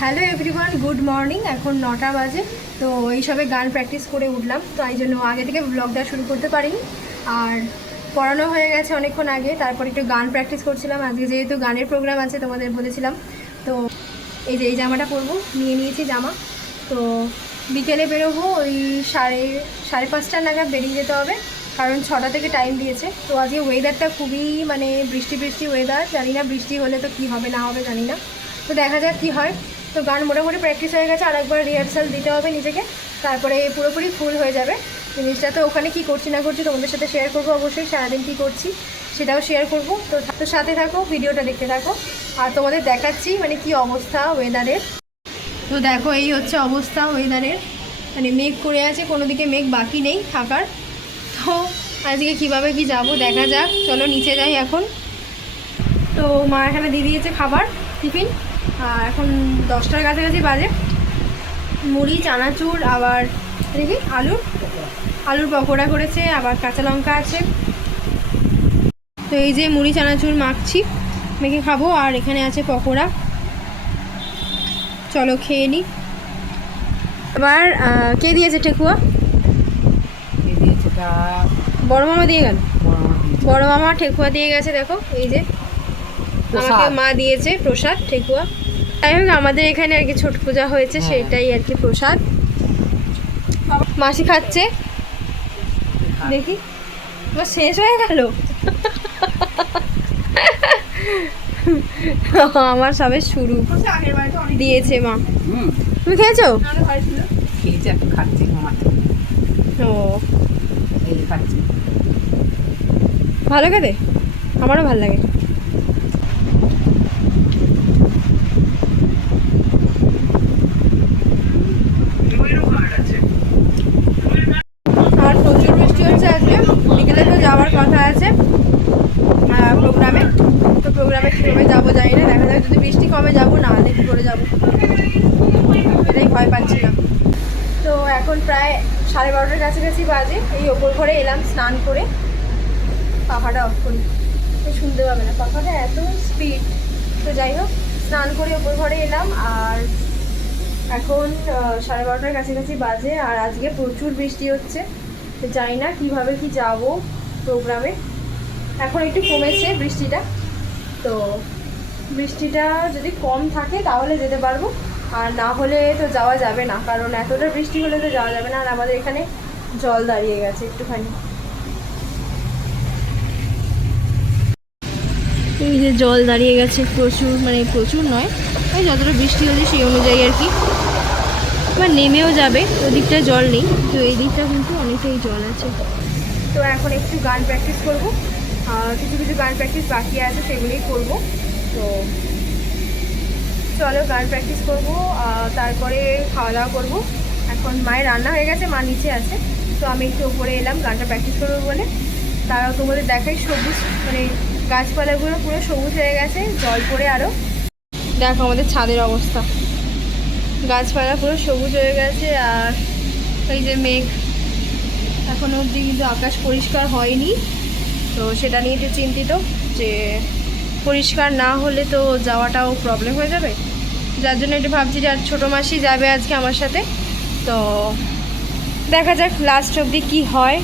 Hello everyone, good morning. এখন 9টা বাজে। তো এইসবে গান প্র্যাকটিস করে উঠলাম, তো এই জন্য আগে থেকে ব্লগটা শুরু করতে পারিনি। আর পড়ানো হয়ে গেছে অনেকক্ষণ আগে, তারপর একটু গান প্র্যাকটিস করছিলাম। আজকে যেহেতু গানের প্রোগ্রাম আছে তোমাদের বলেছিলাম, তো এই জামাটা পরবো, নিয়ে নিয়েছি জামা। তো বিকেলে বেরোবো, ওই সাড়ে পাঁচটা নাগাদ বেরিয়ে যেতে হবে, কারণ 6টা থেকে টাইম দিয়েছে। তো আজকে ওয়েদারটা খুবই বৃষ্টি ওয়েদার, জানি না বৃষ্টি হলে তো কী হবে না হবে জানি না, তো দেখা যাক কী হয়। তো গান মোটামুটি প্র্যাকটিস হয়ে গেছে, আরেকবার রিহার্সাল দিতে হবে নিজেকে, তারপরে পুরোপুরি ফুল হয়ে যাবে জিনিসটা। তো ওখানে কী করছি না করছি তোমাদের সাথে শেয়ার করবো, অবশ্যই সারাদিন কী করছি সেটাও শেয়ার করবো। তো সাথে থাকো, ভিডিওটা দেখতে থাকো, আর তোমাদের দেখাচ্ছি কী অবস্থা ওয়েদারের। তো দেখো, এই হচ্ছে অবস্থা ওয়েদারের, মেঘ করে আছে, কোনো দিকে মেঘ বাকি নেই থাকার। তো আজকে কীভাবে কি যাব দেখা যাক, চলো নিচে যাই এখন। তো মা এখানে দিয়ে দিয়েছে খাবার, টিফিন। এখন 10টার কাছাকাছি বাজে। মুড়ি, চানাচুর, আবার দেখি আলুর পকোড়া করেছে, আবার কাঁচা লঙ্কা আছে। তো এই যে মুড়ি চানাচুর মাখছি, মেখে খাবো। আর এখানে আছে পকোড়া, চলো খেয়ে নিই। এবার কে দিয়েছে ঠেকুয়া? বড় মামা দিয়ে গেল। বড় মামা ঠেকুয়া দিয়ে গেছে, দেখো এই যে আমাকে মা দিয়েছে প্রসাদ ঠেকুয়া। যাই হোক, আমাদের এখানে আর কি ছোট পূজা হয়েছে, সেটাই আর কি প্রসাদ। মাসি খাচ্ছে, দেখি তোমার শেষ হয়ে গেল। আমার সবে শুরু দিয়েছে মা। তুমি খেয়েছো? ও ভালো খেতে, আমারও ভালো লাগে। আর প্রচুর বৃষ্টি হচ্ছে আজকে, বিকেলে তো যাওয়ার কথা আছে প্রোগ্রামে। তো প্রোগ্রামে কীভাবে যাবো জানি না, দেখা যাক, যদি বৃষ্টি কমে যাবো, না হলে কী করে যাবো, এটাই ভয় পাচ্ছিলাম। তো এখন প্রায় 12:30টার কাছাকাছি বাজে। এই ওপর ঘরে এলাম স্নান করে, পাখাটা অফ করি, শুনতে পাবে না, পাখাটা এত স্পিড। তো যাই হোক, স্নান করে ওপর ঘরে এলাম, আর এখন 12:30টার কাছাকাছি বাজে। আর আজকে প্রচুর বৃষ্টি হচ্ছে, তো জানি না কীভাবে কি যাব প্রোগ্রামে। এখন একটু কমেছে বৃষ্টিটা, তো বৃষ্টিটা যদি কম থাকে তাহলে যেতে পারবো, আর না হলে তো যাওয়া যাবে না, কারণ এতটা বৃষ্টি হলে তো যাওয়া যাবে না। আর আমাদের এখানে জল দাঁড়িয়ে গেছে একটুখানি, এই যে জল দাঁড়িয়ে গেছে প্রচুর, প্রচুর নয়, ওই যতটা বৃষ্টি হচ্ছে সেই অনুযায়ী আর কি। এবার নেমেও যাবে, ওদিকটায় জল নেই, তো এই দিকটা কিন্তু অনেকটাই জল আছে। তো এখন একটু গান প্র্যাকটিস করবো, কিছু গান প্র্যাকটিস বাকি আছে, সেগুলোই করবো। তো চলো গান প্র্যাকটিস করবো, তারপরে খাওয়া দাওয়া করবো। এখন মায়ের রান্না হয়ে গেছে, মা নিচে আছে, তো আমি একটু উপরে এলাম গানটা প্র্যাকটিস করবো বলে। তারাও তোমাদের দেখাই, সবুজ গাছপালাগুলো পুরো সবুজ হয়ে গেছে, জল পড়ে আরও। দেখো আমাদের ছাদের অবস্থা, গাছপালা পুরো সবুজ হয়ে গেছে। আর এই যে মেঘ, এখনো অবধি কিন্তু আকাশ পরিষ্কার হয়নি, তো সেটা নিয়ে একটু চিন্তিত, যে পরিষ্কার না হলে তো যাওয়াটাও প্রবলেম হয়ে যাবে। যার জন্য একটু ভাবছি যে আর ছোটো মাসি যাবে আজকে আমার সাথে, তো দেখা যাক লাস্ট অবধি কী হয়।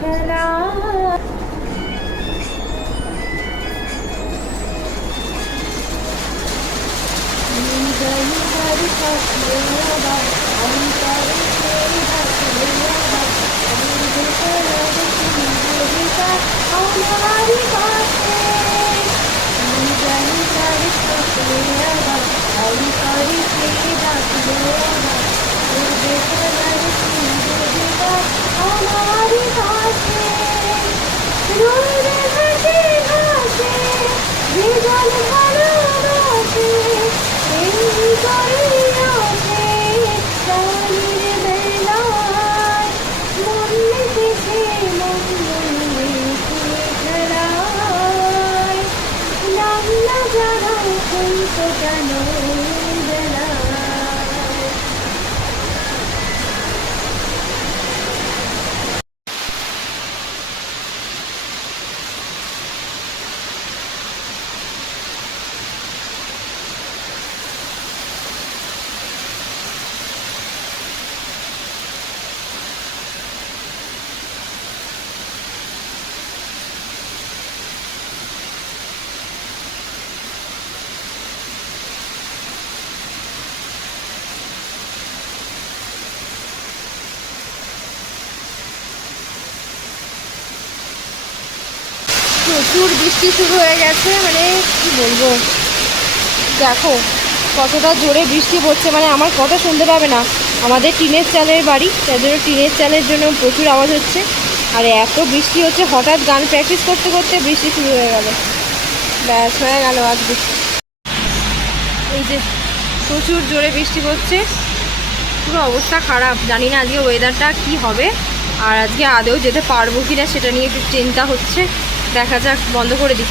খেলা প্রচুর বৃষ্টি শুরু হয়ে গেছে, মানে কি বলবো, দেখো কতটা জোরে বৃষ্টি পড়ছে, মানে আমার কথা শুনতে পাবে না। আমাদের টিনের চালের বাড়ি, তার জন্য টিনের চালের জন্য প্রচুর আওয়াজ হচ্ছে। আর এত বৃষ্টি হচ্ছে, হঠাৎ গান প্র্যাকটিস করতে করতে বৃষ্টি শুরু হয়ে গেল, ব্যাস হয়ে গেল আজ বৃষ্টি। এই যে প্রচুর জোরে বৃষ্টি পড়ছে, পুরো অবস্থা খারাপ। জানি না আজকে ওয়েদারটা কি হবে, আর আজকে আদৌ যেতে পারবো কি না সেটা নিয়ে একটু চিন্তা হচ্ছে। দেখা যাক, বন্ধ করে দিই।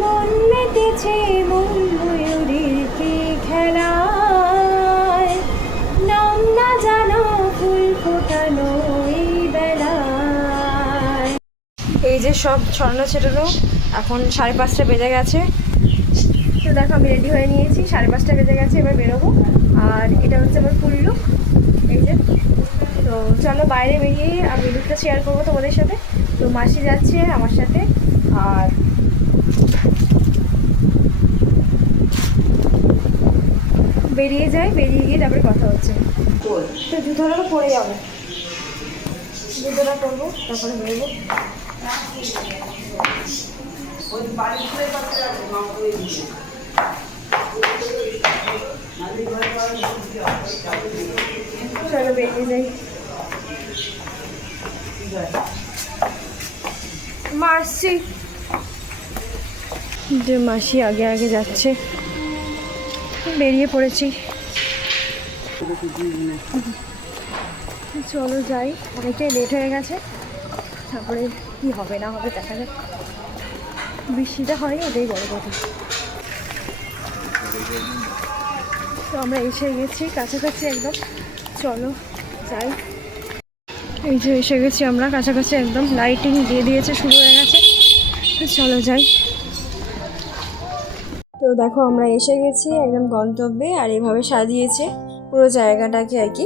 মন মেতেছে মন ময়ূরীর কি খেলায়, নাম না জানো ফুল ফোটানো এই বেলায়। এই যে সব ছড়ানো ছেটানো, এখন 5:30 বেজে গেছে। তো দেখো আমি রেডি হয়ে নিয়েছি, 5:30 বেজে গেছে, এবার বেরোবো। আর এটা হচ্ছে আমার ফুল লুক, এই যে। তো চলো বাইরে বেরিয়ে আমি লুকটা শেয়ার করবো তোমাদের সাথে। তো মাসি যাচ্ছে আমার সাথে, আর বেরিয়ে যাই, বেরিয়ে গিয়ে তারপরে কথা হচ্ছে। তো জুতোটা পরে যাবো, জুতোটা পরবো তারপরে বেরোবো। চলো বেরিয়ে যাই। মাসি যে মাসি আগে আগে যাচ্ছে, বেরিয়ে পড়েছি। চলো যাই, অনেকটাই লেট হয়ে গেছে, তারপরে কি হবে না হবে দেখা যাক। বৃষ্টিটা হয়, ওটাই বড় কথা। তো আমরা এসে গেছি কাছাকাছি একদম, চলো যাই। এই যে এসে গেছি আমরা কাছাকাছি একদম, লাইটিং দিয়ে দিয়েছে, শুরু হয়ে গেছে। তো চলো যাই। তো দেখো আমরা এসে গেছি একদম গন্তব্যে, আর এইভাবে সাজিয়েছে পুরো জায়গাটাকে আর কি।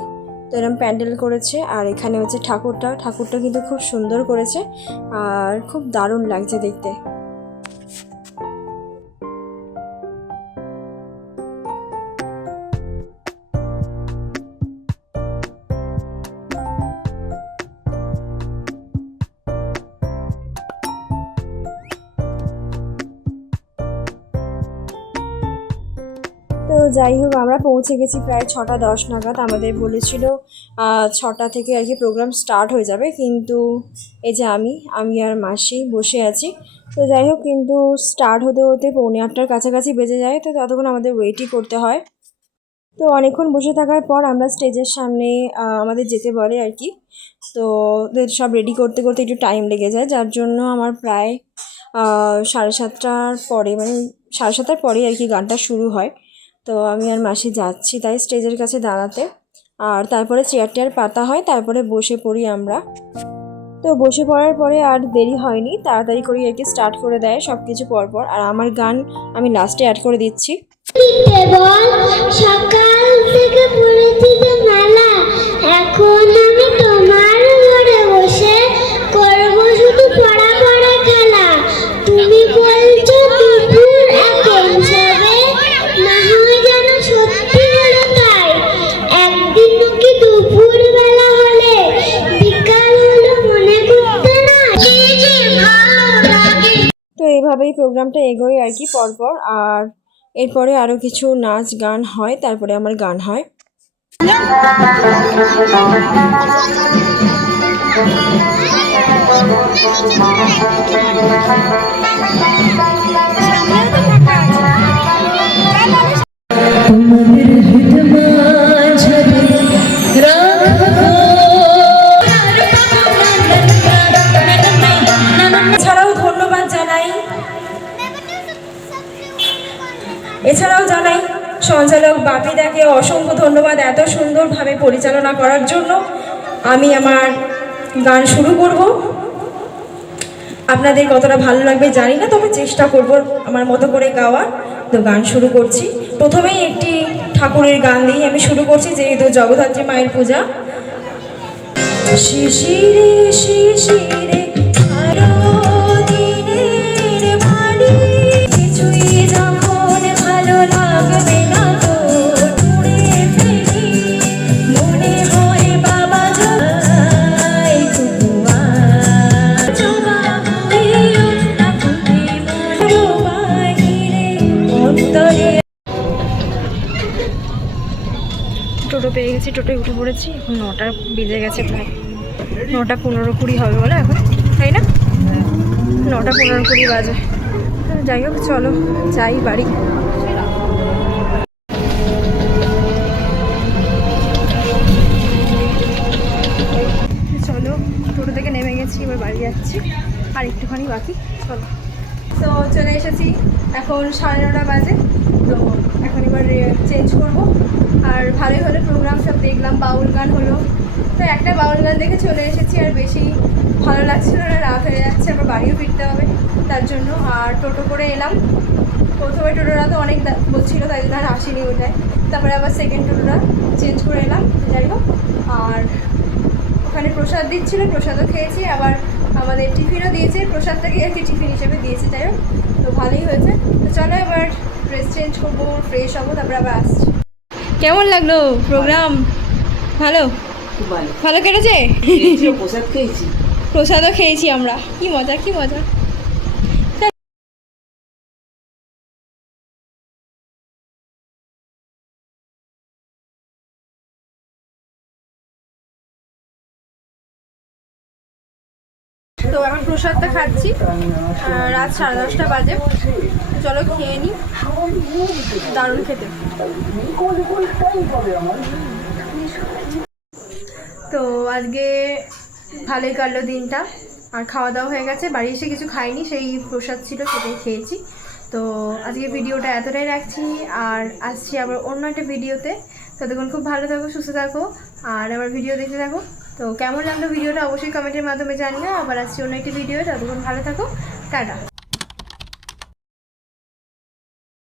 তো এরকম প্যান্ডেল করেছে, আর এখানে হচ্ছে ঠাকুরটা কিন্তু খুব সুন্দর করেছে, আর খুব দারুণ লাগছে দেখতে। তো যাই হোক, আমরা পৌঁছে গেছি প্রায় 6:10 নাগাদ। আমাদের বলেছিল 6টা থেকে আর কি প্রোগ্রাম স্টার্ট হয়ে যাবে, কিন্তু এই যে আমি আর মাসি বসে আছি। তো যাই হোক, কিন্তু স্টার্ট হতে হতে 7:45-র কাছাকাছি বেজে যায়, তো ততক্ষণ আমাদের ওয়েটই করতে হয়। তো অনেকক্ষণ বসে থাকার পর আমরা স্টেজের সামনে আমাদের যেতে বলে আর কি। তো সব রেডি করতে করতে একটু টাইম লেগে যায়, যার জন্য আমার প্রায় 7:30টার পরে, মানে 7:30টার পরেই আর কি গানটা শুরু হয়। তো আমি আর মাসি যাচ্ছি তাই স্টেজের কাছে দাঁড়াতে, আর তারপরে চেয়ার টেয়ার পাতা হয়, তারপরে বসে পড়ি আমরা। তো বসে পড়ার পরে আর দেরি হয়নি, তাড়াতাড়ি করে আর কি স্টার্ট করে দেয় সব কিছু পরপর। আর আমার গান আমি লাস্টে অ্যাড করে দিচ্ছি। সকাল থেকে পড়েছি যে মেলা, এখন আমি তোমার ঘরে বসে করব শুধু পড়া পড়া খেলা। তুমি বলছো দুপুর এখন সবে, না হয় যেন সত্যি হলো তাই। একদিন কি দুপুর বেলা হলে বিকাল হলো মনে করতে না, কি যে ভালো লাগে। তো এইভাবেই প্রোগ্রামটা এগোয় আর কি পরপর, আর এরপরে আরও কিছু নাচ গান হয়, তারপরে আমার গান হয়। এছাড়াও জানাই সঞ্চালক বাপিদাকে অসংখ্য ধন্যবাদ এত সুন্দরভাবে পরিচালনা করার জন্য। আমি আমার গান শুরু করব, আপনাদের কতটা ভালো লাগবে জানি না, তবে চেষ্টা করব আমার মতো করে গাওয়ার। তো গান শুরু করছি, প্রথমেই একটি ঠাকুরের গান দিয়ে আমি শুরু করছি, যেহেতু জগদ্ধাত্রী মায়ের পূজা। শিশিরে শিশিরে ভালো লাগবে না তো, মনে গেছি, টোটোয় উঠে পড়েছি। এখন 9টা বেজে গেছে, প্রায় 9টা 15-20 হবে বলে এখন, তাই না? 9টা 15-20 বাজে। যাই হোক, চলো যাই বাড়ি। চলো, টোটো থেকে নেমে গেছি, এবার বাড়ি যাচ্ছি, আর একটুখানি বাকি। চলো, তো চলে এসেছি, এখন 9:30 বাজে। তো এখন এবার চেঞ্জ করব। আর ভালোই হলো, প্রোগ্রাম সব দেখলাম, বাউল গান হলো। তো একটা বাউল গান দেখে চলে এসেছি, আর বেশি ভালো লাগছিল না, রাত হয়ে যাচ্ছে, আবার বাড়িও ফিরতে হবে তার জন্য। আর টোটো করে এলাম। প্রথমে টোটোটা তো অনেক বলছিল, তাই জন্য আর আসিনি ওটায়। তারপরে আবার সেকেন্ড টোটোটা চেঞ্জ করে এলাম, যাই হোক। আর ওখানে প্রসাদ দিচ্ছিলো, প্রসাদও খেয়েছি, আবার আমাদের টিফিনও দিয়েছে, প্রসাদটাকে আর কি টিফিন হিসেবে দিয়েছে, যাই হোক। তো ভালোই হয়েছে। তো চলো এবার ড্রেস চেঞ্জ করবো, ফ্রেশ হবো, তারপরে আবার আসছি। কেমন লাগলো প্রোগ্রাম? ভালো, ভালো কেটেছে। প্রসাদও খেয়েছি আমরা, কি মজা, কি মজা। তো এখন প্রসাদটা খাচ্ছি, রাত 10:30 বাজে। চলো খেয়ে নিই, দারুণ খেতে। তো আজকে ভালোই কাটলো দিনটা, আর খাওয়া দাওয়া হয়ে গেছে। বাড়ি এসে কিছু খাইনি, সেই প্রসাদ ছিল সেটাই খেয়েছি। তো আজকে ভিডিওটা এতটাই রাখছি, আর আসছি আবার অন্য একটা ভিডিওতে। ততক্ষণ খুব ভালো থাকো, সুস্থ থাকো, আর আমার ভিডিও দেখতে থাকো। তো কেমন লাগলো ভিডিওটা অবশ্যই কমেন্টের মাধ্যমে জানিও। আবার আসছি অন্য একটি ভিডিও, ততক্ষণ ভালো থাকো, টাটা।